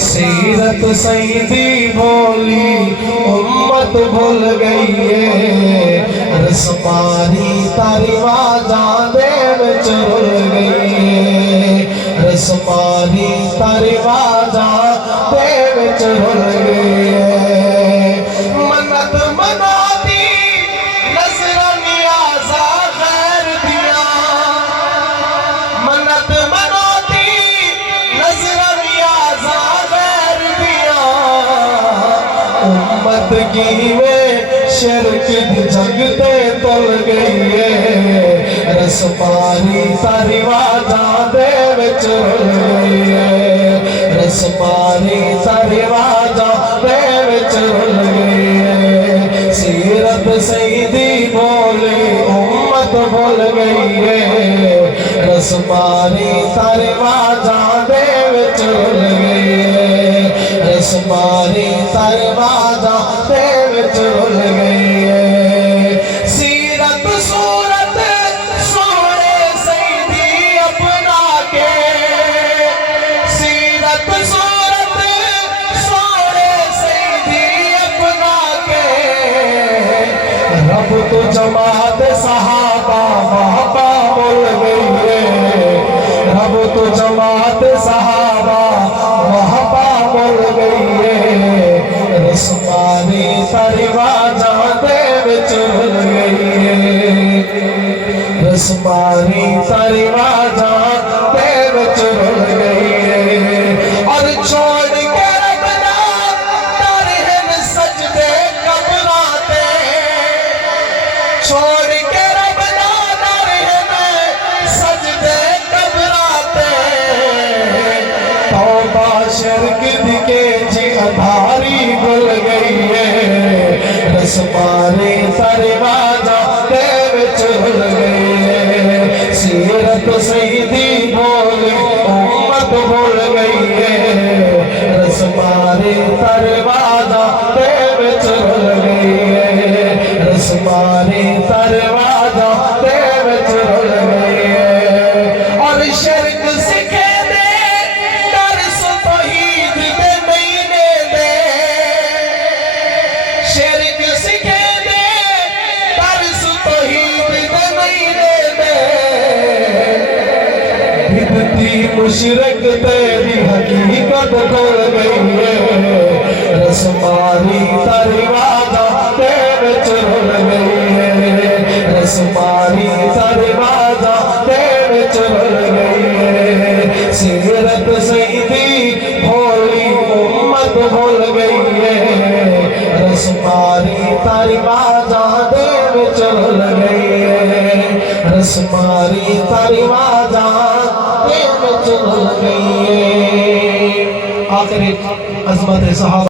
सीरत सईदी बोली उम्मत भूल गई है, रस्मारी तारी वाजा दे विच रुल गई है, रस्मारी तारी वाजा दे विच रुल गई है। मन्नत मनाती नज़रां नियाज़ा खैर दिया, मन्नत मनाती नज़रां नियाज़ा खैर दिया, उम्मत की में शिरक दी जगते तुल गई है, रस्मारी तारी वाजा दे विच रुल गई है, रस्मारी तारी वाजा दे विच रुल गई है। सीरत सईदी बोली उम्मत भूल गई है, रस्मारी तारी वाजा दे विच रुल गई है, रस्मारी तारी वाजा दे विच रुल गई है। सीरत सूरत सोने सईदी अपना के, सीरत सूरत सोने सईदी अपना के, रब तो जमात सहाबा वहाबा बोल गई है, रब तो जमात सहाबा वहाबा बोल गई है, रस्मारी तारी वाजा दे विच रुल गई है, रस्मारी तारी वाजा दे विच रुल गई है। और छोड़ के रखना तरहन सजदे कब्रां ते, छोड़ के रखना तरहन सजदे कब्रां ते, तौबा शिरक दी के जी अंधारी गुल गई है, रस्मारी तारी वाजा दे विच रुल गई है। सीरत सईदी बोली उम्मत भूल गई है, रस्मारी तारी वाजा दे विच रुल गई है, रस्मारी तारी वाजा दे विच रुल गई है। और शिरक सिखे दे दर्स तौहीद दे महीने दे, शिरक सिखे दे दर्स तौहीद दे महीने दे, बिदती मुशरिक तेरी हकीकत खोल गई है, रस्मारी तारी वाजा दे विच रुल गई है, रस्मारी तारी वाजा दे विच रुल गई है। सीरत सईदी भोली उम्मत भूल गई है, रस्मारी तारी वाजा दे विच रुल गई है, रस्मारी तारी वाजा दे विच रुल गई है। आखिर अज़मत सहाबा